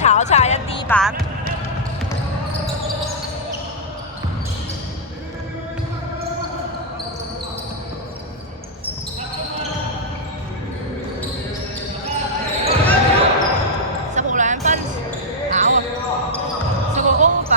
炒71D 版。10號2分炒啊！10號高版。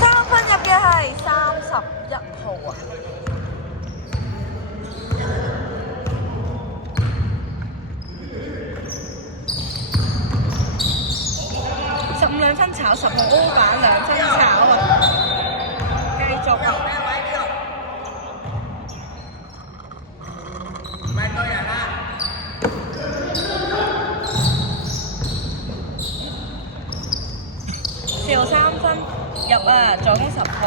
3分入嘅係31號啊！15 2分炒10號高版2分炒啊！繼續啊！4號3分入啊！助攻10號。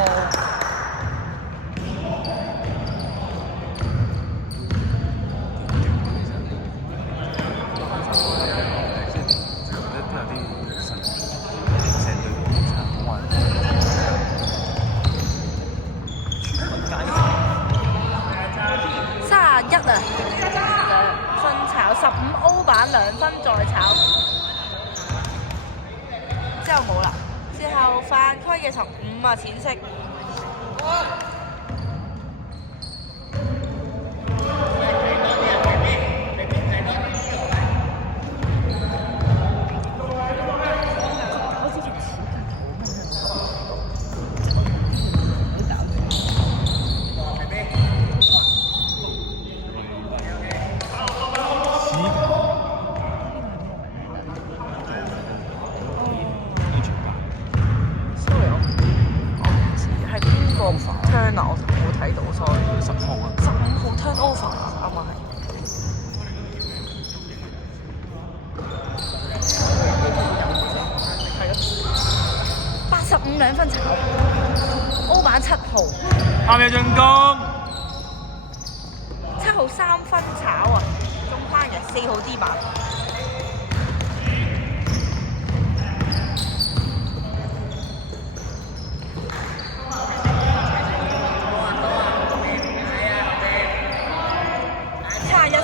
31啊！2分炒15歐版2分再炒，之後冇啦。之後犯規嘅15啊，淺色。turn 啊，我冇睇到，sorry。10號啊，15號 turnover啊，啱啱係。85 2分炒，歐版7號。啱嘅進攻。7號3分炒啊，中翻嘅4號 D 版。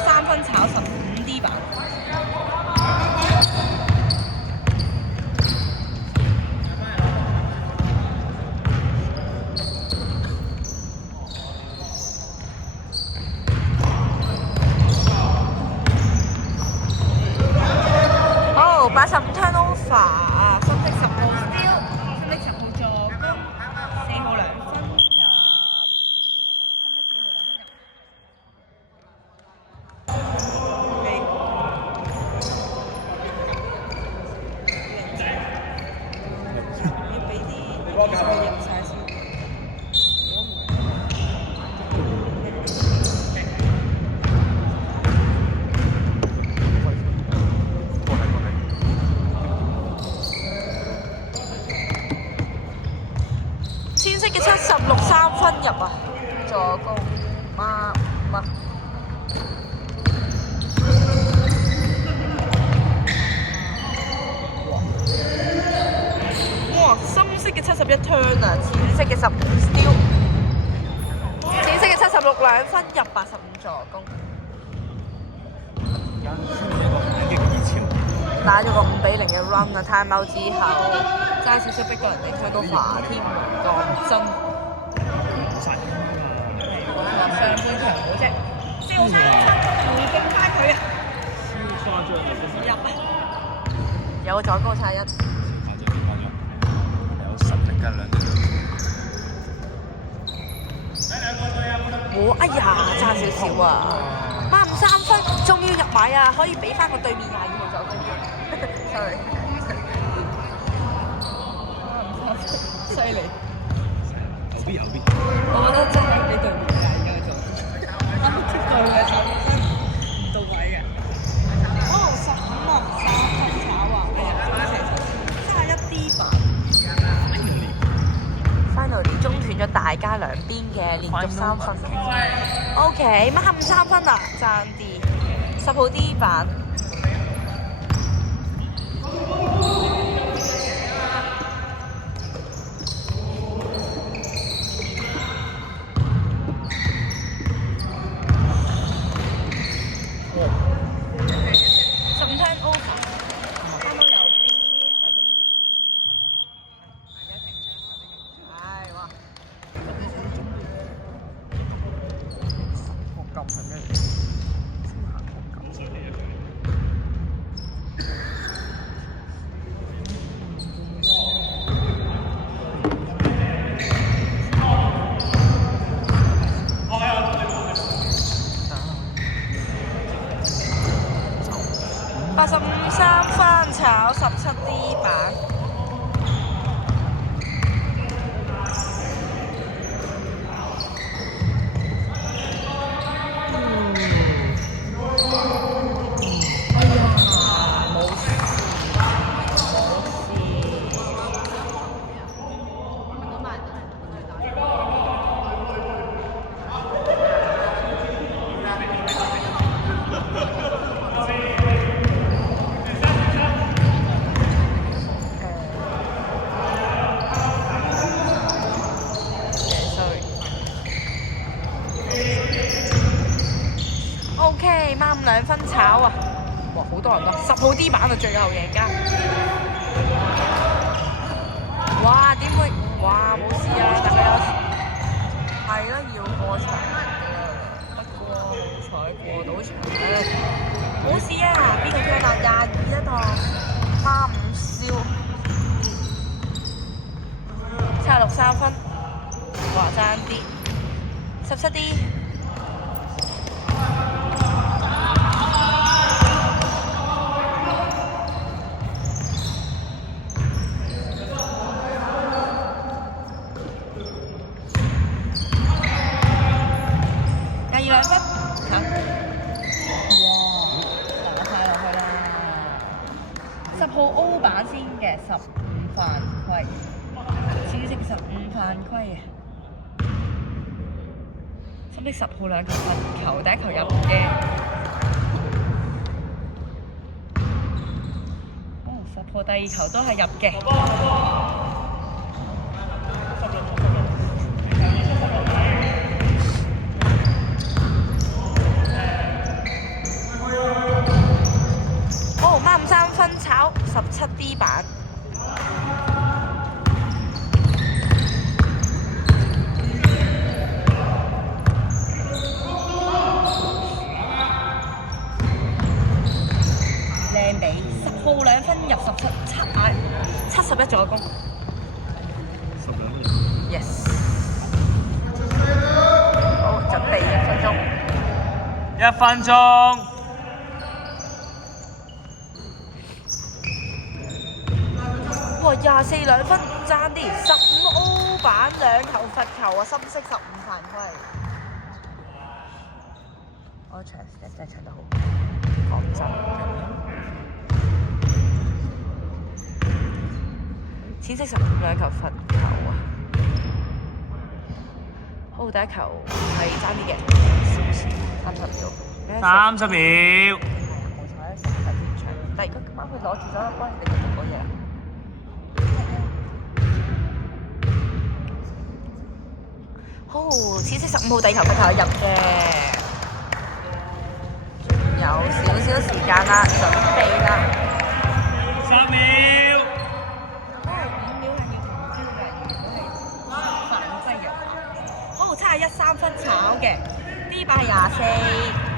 3分炒15D 版。哦，85 turnover 啊，深色10號 steal， 深色10號助攻，4號2分入，深色4號2分入。淺色嘅76 3分入啊，助攻哇！深色嘅71 turn 啊，淺色嘅15 steal， 淺色嘅76 2分入85助攻。打咗個5-0嘅 run 啊 ，time out 之後爭少少逼到人哋推到華添門，講真。上半場好啫，4號3分回敬翻佢啊！入啊！有再高差1。有實力嘅兩隊。哎呀，差少少啊！85 3分，仲要入埋啊！可以俾翻個對面22號助攻。sorry。犀利。有邊？我覺得真係俾對面22號助攻。對嘅3分唔到位嘅。哦，15啊，3分炒啊！31D 版。Finally 中斷咗大大家兩邊嘅連續3分。OK， 乜冚3分啊？爭啲，10號 D 板。85-3分炒17 D 板。OK， 掹2分炒啊！哇，好多人咯，10號 D 板啊，最後贏家。哇，點會？哇，冇事啊，大家有係啦，要過場嘅，不過好彩過到場。冇事啊，邊個聽啊？22一檔，35燒，76 3分，哇，爭啲，17 D。2分嚇！哇，打晒落去啦！10號 O 板先嘅15犯規，淺色15犯規啊！深色10號2球罰球，第1球入嘅。哦，10號第2球都係入嘅。3分炒17 D 板。靚地10號2分入71助攻。Yes。好，準備1分鐘。1分鐘。哇！24 2分爭啲，15 O 板2球罰球啊，深色15犯規。我場真係搶得好，講真。淺色15 2球罰球啊！好，第1球係爭啲嘅，30 秒。冇彩，10分長。但係如果今晚佢攞住咗粒波，你繼續講嘢。好，淺色15號第2球罰球入嘅，有少少時間啦，準備啦。3秒。5秒係要停招嘅，如果係犯規嘅。好，71 3分炒嘅，D 板係24。